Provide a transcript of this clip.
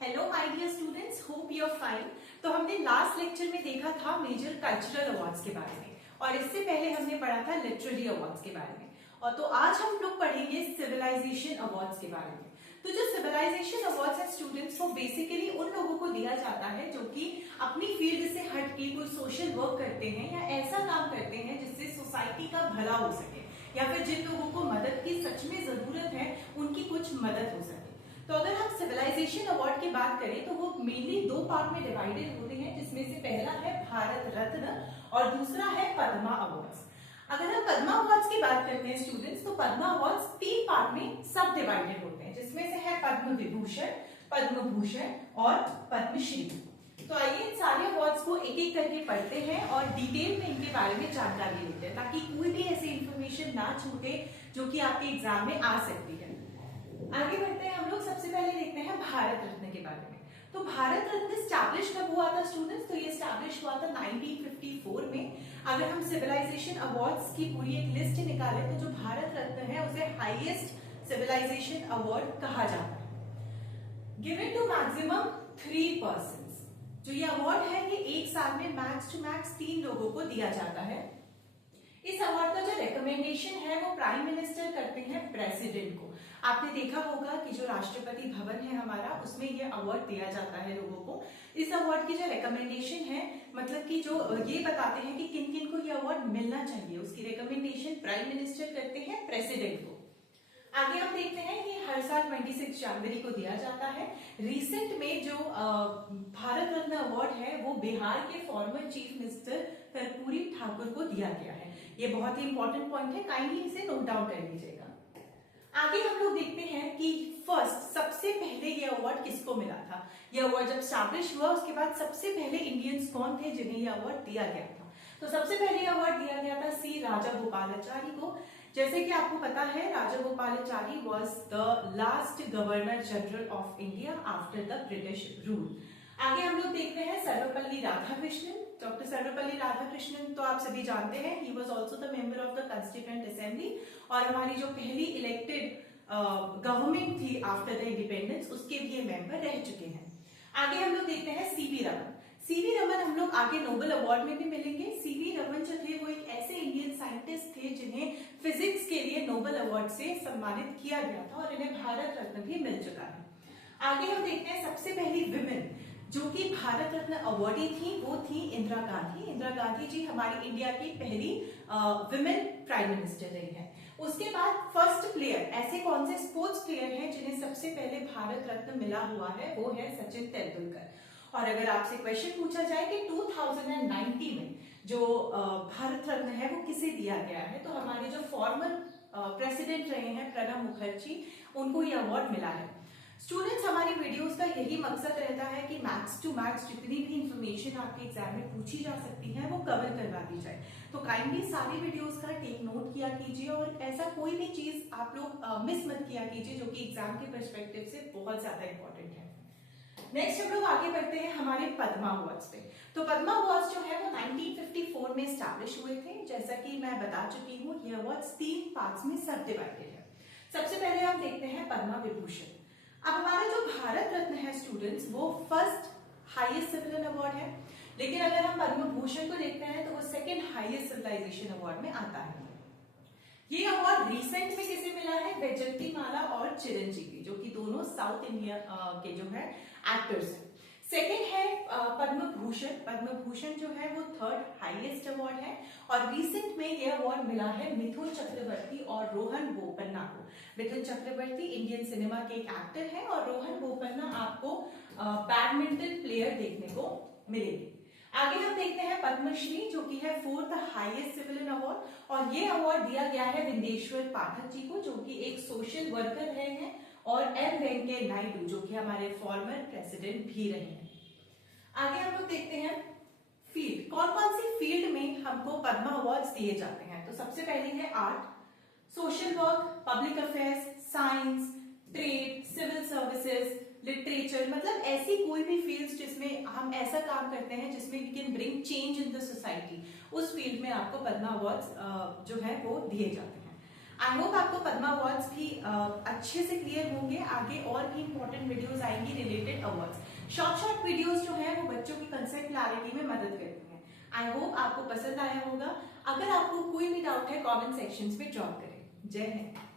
Hello my dear students, hope you are fine. तो हमने last lecture में देखा था मेजर कल्चरल अवार्ड्स के बारे में और इससे पहले हमने पढ़ा था लिटरेरी अवार्ड्स के बारे में। और तो आज हम लोग पढ़ेंगे सिविलाइजेशन अवार्ड्स के बारे में। तो जो सिविलाइजेशन अवार्ड्स है स्टूडेंट्स, वो बेसिकली उन लोगों को दिया जाता है जो कि अपनी फील्ड से हटके कोई सोशल वर्क करते हैं या ऐसा काम करते हैं जिससे सोसाइटी का भला हो सके, या फिर जिन लोगों को मदद की सच में जरूरत है उनकी कुछ मदद हो सके। तो अगर हम सिविलाइजेशन अवार्ड की बात करें तो वो मेनली दो पार्ट में डिवाइडेड होते हैं, जिसमें से पहला है भारत रत्न और दूसरा है पद्मा अवार्ड्स। अगर हम पद्मा अवार्ड्स की बात करते हैं स्टूडेंट्स, तो पद्मा अवार्ड्स तीन पार्ट में सब डिवाइडेड होते हैं, जिसमें से है पद्म विभूषण, पद्म भूषण और पद्मश्री। तो आइए इन सारे अवार्ड्स को एक एक करके पढ़ते हैं और डिटेल में इनके बारे में जानकारी लेते हैं, ताकि कोई भी ऐसी इंफॉर्मेशन ना छूटे जो कि आपके एग्जाम में आ सकती है। आगे बढ़ते हैं हम लोग। सबसे पहले देखते हैं भारत रत्न के बारे में। तो भारत रत्न स्टैब्लिश कब हुआ था स्टूडेंट्स? तो ये स्टैब्लिश हुआ था 1954 में। अगर हम सिविलाइजेशन अवार्ड्स की पूरी एक लिस्ट निकालें तो जो भारत रत्न है उसे हाईएस्ट सिविलाइजेशन अवार्ड कहा जाता है। Given to maximum 3 persons. जो ये अवार्ड है ये एक साल में मैक्स टू मैक्स 3 लोगों को दिया जाता है। इस अवार्ड का जो रिकमेंडेशन है वो प्राइम मिनिस्टर करते हैं प्रेसिडेंट को। आपने देखा होगा कि जो राष्ट्रपति भवन है हमारा, उसमें ये अवार्ड दिया जाता है लोगों को। इस अवार्ड की जो रिकमेंडेशन है, मतलब कि जो ये बताते हैं कि किन किन को ये अवार्ड मिलना चाहिए, उसकी रिकमेंडेशन प्राइम मिनिस्टर करते हैं प्रेसिडेंट को। आगे हम देखते हैं कि हर साल 26 जनवरी को दिया जाता है। रिसेंट में जो भारत रत्न अवार्ड है वो बिहार के former chief minister Karpoori Thakur को दिया गया है। ये बहुत ही इंपॉर्टेंट पॉइंट है, काइंडली इसे नोट डाउन कर लीजिएगा। आगे हम लोग देखते हैं कि फर्स्ट सबसे पहले ये अवार्ड किसको मिला था। ये अवार्ड जब स्टैब्लिश हुआ उसके बाद सबसे पहले इंडियंस कौन थे जिन्हें ये अवार्ड दिया गया था? तो सबसे पहले अवार्ड दिया गया था सी राजागोपालाचारी को। जैसे कि आपको पता है, Rajagopalachari was the last governor general of India after the British rule. आगे हम लोग देखते हैं सर्वपल्ली राधाकृष्णन। डॉक्टर सर्वपल्ली राधाकृष्णन तो आप सभी जानते हैं, he was also the member of the constituent assembly और हमारी जो पहली इलेक्टेड गवर्नमेंट थी आफ्टर द इंडिपेंडेंस, उसके भी ये मेंबर रह चुके हैं। आगे हम लोग देखते हैं सीवी रमन। सीवी रमन हम लोग आगे नोबेल अवार्ड में भी मिलेंगे। सीवी रमन जो थे वो एक ऐसे इंडियन साइंटिस्ट थे जिन्हें फिजिक्स के लिए नोबेल अवार्ड से सम्मानित किया गया था और इन्हें भारत रत्न भी मिल चुका है। आगे हम देखते हैं सबसे पहली विमेन जो कि भारत रत्न अवार्डी थी, वो थी इंदिरा गांधी। इंदिरा गांधी जी हमारी इंडिया की पहली विमेन प्राइम मिनिस्टर रही है। उसके बाद फर्स्ट प्लेयर, ऐसे कौन से स्पोर्ट्स प्लेयर हैं जिन्हें सबसे पहले भारत रत्न मिला हुआ है, वो है सचिन तेंदुलकर। और अगर आपसे क्वेश्चन पूछा जाए कि 2090 में जो भारत रत्न है वो किसे दिया गया है, तो हमारे जो फॉर्मर प्रेसिडेंट रहे हैं प्रणब मुखर्जी, उनको ये अवार्ड मिला है। स्टूडेंट्स, हमारी वीडियोस का यही मकसद रहता है कि मैक्स टू मैक्स जितनी भी इंफॉर्मेशन आपके एग्जाम में पूछी जा सकती है वो कवर करवा दी जाए। तो काइंडली सारी वीडियोस का टेक नोट किया कीजिए और ऐसा कोई भी चीज आप लोग मिस मत किया कीजिए जो कि एग्जाम के पर्सपेक्टिव से बहुत ज्यादा इंपॉर्टेंट है। नेक्स्ट हम लोग आगे बढ़ते हैं हमारे पद्मा अवार्ड्स पे। तो पद्मा अवार्ड्स जो है वो 1954 में स्टैब्लिश हुए थे। जैसा कि मैं बता चुकी हूँ, ये अवार्ड्स 3 पार्ट्स में सब डिवाइडेड है। सबसे पहले हम देखते हैं पद्मा विभूषण। अब हमारा जो भारत रत्न है स्टूडेंट्स, वो फर्स्ट हाईएस्ट सिविलियन अवार्ड है, लेकिन अगर हम पद्म भूषण को देखते हैं तो वो सेकंड हाईएस्ट सिविलाइजेशन अवार्ड में आता है। ये अवार्ड रिसेंट में किसे मिला है? वैजयंतीमाला और चिरंजीवी, जो कि दोनों साउथ इंडिया के जो है एक्टर्स हैं। सेकंड है पद्म भूषण। पद्म भूषण जो है वो थर्ड हाईएस्ट अवार्ड है और रिसेंट में ये अवार्ड मिला है मिथुन चक्रवर्ती और रोहन बोपन्ना को। मिथुन चक्रवर्ती इंडियन सिनेमा के एक एक्टर हैं और रोहन बोपन्ना आपको बैडमिंटन प्लेयर देखने को मिलेगी। आगे हम देखते हैं पद्मश्री, जो कि है 4th हाईएस्ट सिविलियन अवार्ड और ये अवार्ड दिया गया है विंदेश्वर पाठक जी को, जो कि एक सोशल वर्कर रहे हैं, और एम वेंकैया नायडू जो कि हमारे फॉर्मर प्रेसिडेंट भी रहे हैं। आगे हम लोग देखते हैं फील्ड, कौन कौन सी फील्ड में हमको पद्मा अवार्ड्स दिए जाते हैं। तो सबसे पहली है art, social work, public affairs, science, trade, civil services, literature, मतलब ऐसी कोई भी फील्ड जिसमें हम ऐसा काम करते हैं जिसमें we can bring change in the society, उस फील्ड में आपको पद्मा अवार्ड्स जो है वो दिए जाते हैं। आई होप आपको पद्मा अवार्ड्स भी अच्छे से क्लियर होंगे। आगे और भी इंपॉर्टेंट वीडियोस आएंगी रिलेटेड अवार्ड्स। शॉर्ट वीडियोस जो है वो बच्चों की कंसेप्ट क्लैरिटी में मदद करती हैं। आई होप आपको पसंद आया होगा। अगर आपको कोई भी डाउट है कमेंट सेक्शंस में ड्रॉप करें। जय हिंद।